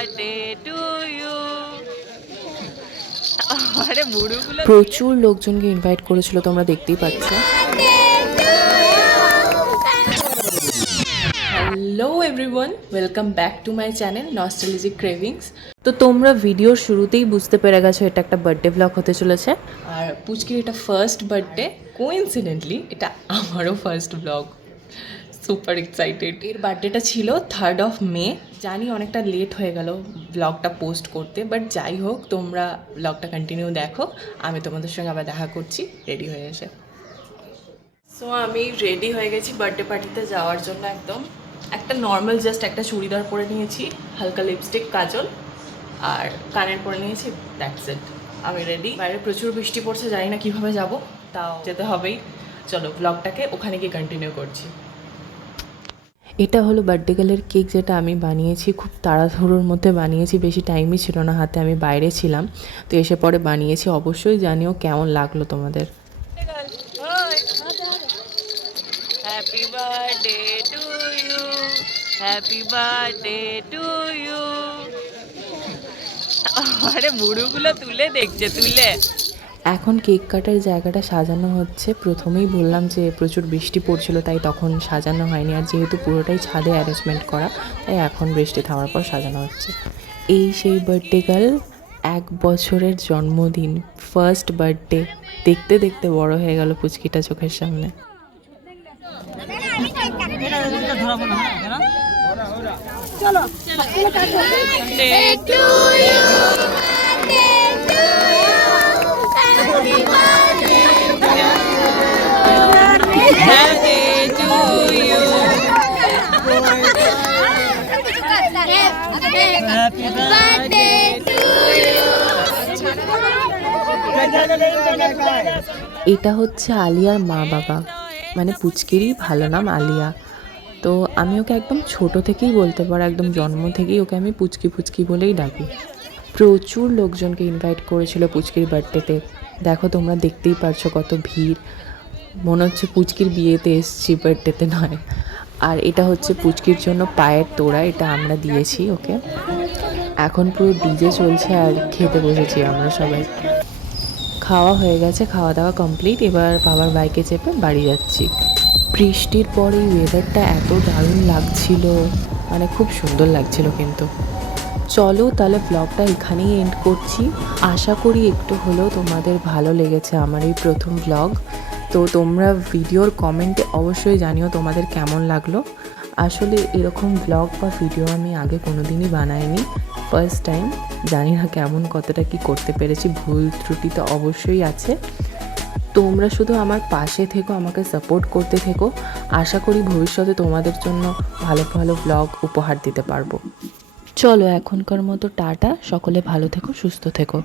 Birthday to you. আরে বুড়োগুলো প্রচুর লোকজনকে ইনভাইট করেছিল, তোমরা দেখতেই পাচ্ছ। Hello everyone, welcome back to my channel nostalgic cravings. তো তোমরা ভিডিওর শুরুতেই বুঝতে পেরে গেছো এটা একটা বার্থডে ব্লগ হতে চলেছে। আর পুচকির এটা ফার্স্ট বার্থডে, কোইন্সিডেন্টলি এটা আমারও ফার্স্ট ব্লগ। Super excited. এর বার্থডেটা ছিল 3rd মে। জানি অনেকটা লেট হয়ে গেল ব্লগটা পোস্ট করতে, বাট যাই হোক তোমরা ব্লগটা কন্টিনিউ দেখো। আমি তোমাদের সঙ্গে আবার দেখা করছি রেডি হয়ে এসে। সো আমি রেডি হয়ে গেছি বার্থডে পার্টিতে যাওয়ার জন্য। একদম একটা নর্মাল জাস্ট একটা চুড়িদার পরে নিয়েছি, হালকা লিপস্টিক, কাজল আর কানের পরে নিয়েছি, দ্যাটস ইট। আমি রেডি। বাইরে প্রচুর বৃষ্টি পড়ছে, জানি না কীভাবে যাব, তাও যেতে হবেই। চলো ব্লগটাকে ওখানে গিয়ে কন্টিনিউ করছি। এটা হলো বার্থডে গার্লের কেক, যেটা আমি বানিয়েছি খুব তাড়াহুড়োর মধ্যে বানিয়েছি, বেশি টাইমই ছিল না হাতে, আমি বাইরে ছিলাম তো এসে পরে বানিয়েছি। অবশ্যই জানিও কেমন লাগলো তোমাদের। Happy birthday to you, happy birthday to you. আরে বুড়োগুলো তুলে দেখছে, তুলে। এখন কেক কাটার জায়গাটা সাজানো হচ্ছে। প্রথমেই বললাম যে প্রচুর বৃষ্টি পড়ছিল, তাই তখন সাজানো হয়নি। আর যেহেতু পুরোটাই ছাদে অ্যারেঞ্জমেন্ট করা, তাই এখন বৃষ্টি থামার পর সাজানো হচ্ছে। এই সেই বার্থডে গার্ল, 1 বছরের জন্মদিন, ফার্স্ট বার্থডে। দেখতে দেখতে বড় হয়ে গেল পুচকিটা চোখের সামনে। এটা হচ্ছে আলিয়ার মা বাবা, মানে পুচকিরই ভালো নাম আলিয়া। তো আমি ওকে একদম ছোট থেকেই বলতে পারো, একদম জন্ম থেকেই ওকে আমি পুচকি পুচকি বলেই ডাকি। প্রচুর লোকজনকে ইনভাইট করেছিল পুচকির বার্থডেতে। দেখো তোমরা দেখতেই পারছো কত ভিড়, মনে হচ্ছে পুচকির বিয়েতে এসছি, বার্থডেতে নয়। আর এটা হচ্ছে পুচকির জন্য পায়ের তোড়া, এটা আমরা দিয়েছি ওকে। এখন পুরো ডিজে চলছে আর খেতে বসেছি আমরা সবাই। খাওয়া হয়ে গেছে, খাওয়া দাওয়া কমপ্লিট। এবার বাবার বাইকে চেপে বাড়ি যাচ্ছি। বৃষ্টির পর এই ওয়েদারটা এত দারুণ লাগছিল, মানে খুব সুন্দর লাগছিল। কিন্তু চলো তাহলে ব্লগটা এখানেই এন্ড করছি। আশা করি একটু হলেও তোমাদের ভালো লেগেছে আমার এই প্রথম ব্লগ। তো তোমরা ভিডিওর কমেন্টে অবশ্যই জানিও তোমাদের কেমন লাগলো। আসলে এরকম ব্লগ বা ভিডিও আমি আগে কোনো দিনই বানাইনি, ফার্স্ট টাইম। জানি না কেমন কতটা কি করতে পেরেছি, ভুল ত্রুটি তো অবশ্যই আছে। তোমরা শুধু আমার পাশে থেকো, আমাকে সাপোর্ট করতে থেকো। আশা করি ভবিষ্যতে তোমাদের জন্য ভালো ভালো ব্লগ উপহার দিতে পারবো। চলো এখনকার মতো টাটা, সকলে ভালো থেকো, সুস্থ থেকো।